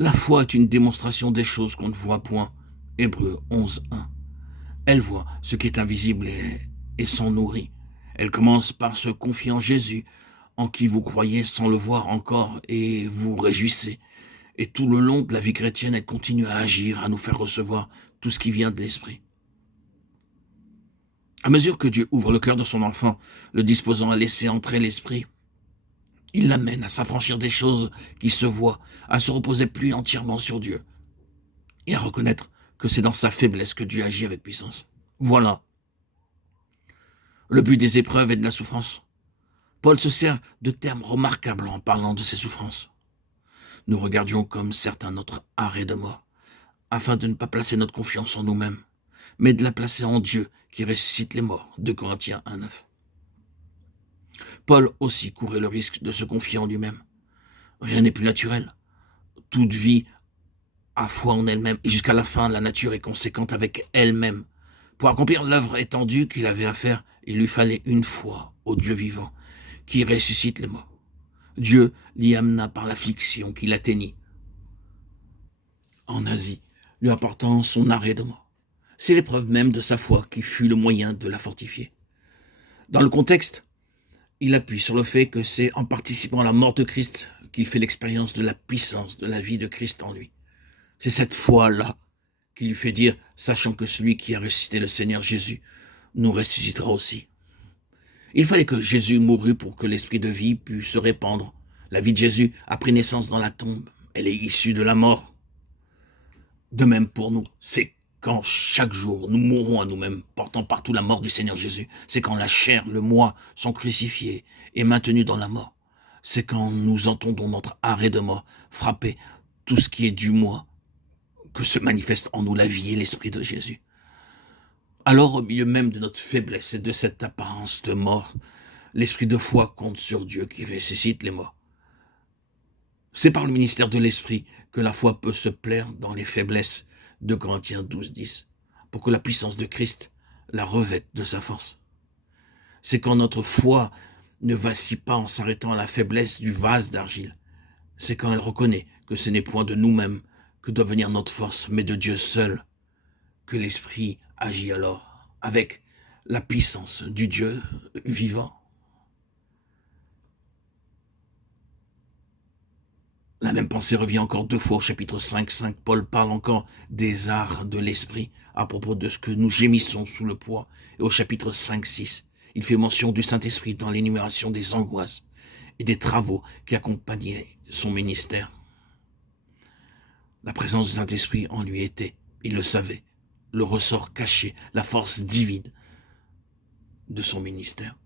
La foi est une démonstration des choses qu'on ne voit point. Hébreux 11:1. Elle voit ce qui est invisible et s'en nourrit. Elle commence par se confier en Jésus, en qui vous croyez sans le voir encore et vous réjouissez. Et tout le long de la vie chrétienne, elle continue à agir, à nous faire recevoir tout ce qui vient de l'Esprit. À mesure que Dieu ouvre le cœur de son enfant, le disposant à laisser entrer l'Esprit, il l'amène à s'affranchir des choses qui se voient, à se reposer plus entièrement sur Dieu et à reconnaître que c'est dans sa faiblesse que Dieu agit avec puissance. Voilà le but des épreuves et de la souffrance. Paul se sert de termes remarquables en parlant de ses souffrances. Nous regardions comme certains notre arrêt de mort, afin de ne pas placer notre confiance en nous-mêmes, mais de la placer en Dieu qui ressuscite les morts. 2 Corinthiens 1:9. Paul aussi courait le risque de se confier en lui-même. Rien n'est plus naturel. Toute vie a foi en elle-même, et jusqu'à la fin, la nature est conséquente avec elle-même. Pour accomplir l'œuvre étendue qu'il avait à faire, il lui fallait une foi au Dieu vivant, qui ressuscite les morts. Dieu l'y amena par l'affliction qu'il atteignit en Asie, lui apportant son arrêt de mort. C'est l'épreuve même de sa foi qui fut le moyen de la fortifier. Dans le contexte, il appuie sur le fait que c'est en participant à la mort de Christ qu'il fait l'expérience de la puissance de la vie de Christ en lui. C'est cette foi-là qui lui fait dire, sachant que celui qui a ressuscité le Seigneur Jésus nous ressuscitera aussi. Il fallait que Jésus mourût pour que l'esprit de vie pût se répandre. La vie de Jésus a pris naissance dans la tombe. Elle est issue de la mort. De même pour nous, c'est quand chaque jour nous mourrons à nous-mêmes, portant partout la mort du Seigneur Jésus. C'est quand la chair, le moi, sont crucifiés et maintenus dans la mort. C'est quand nous entendons notre arrêt de mort frapper tout ce qui est du moi, que se manifeste en nous la vie et l'esprit de Jésus. Alors, au milieu même de notre faiblesse et de cette apparence de mort, l'esprit de foi compte sur Dieu qui ressuscite les morts. C'est par le ministère de l'esprit que la foi peut se plaire dans les faiblesses. 2 Corinthiens 12:10, pour que la puissance de Christ la revête de sa force. C'est quand notre foi ne vacille pas en s'arrêtant à la faiblesse du vase d'argile. C'est quand elle reconnaît que ce n'est point de nous-mêmes que doit venir notre force, mais de Dieu seul, que l'Esprit agit alors, avec la puissance du Dieu vivant. La même pensée revient encore 2 fois au chapitre 5:5. Paul parle encore des arts de l'esprit à propos de ce que nous gémissons sous le poids. Et au chapitre 5:6, il fait mention du Saint-Esprit dans l'énumération des angoisses et des travaux qui accompagnaient son ministère. La présence du Saint-Esprit en lui était, il le savait, le ressort caché, la force divine de son ministère.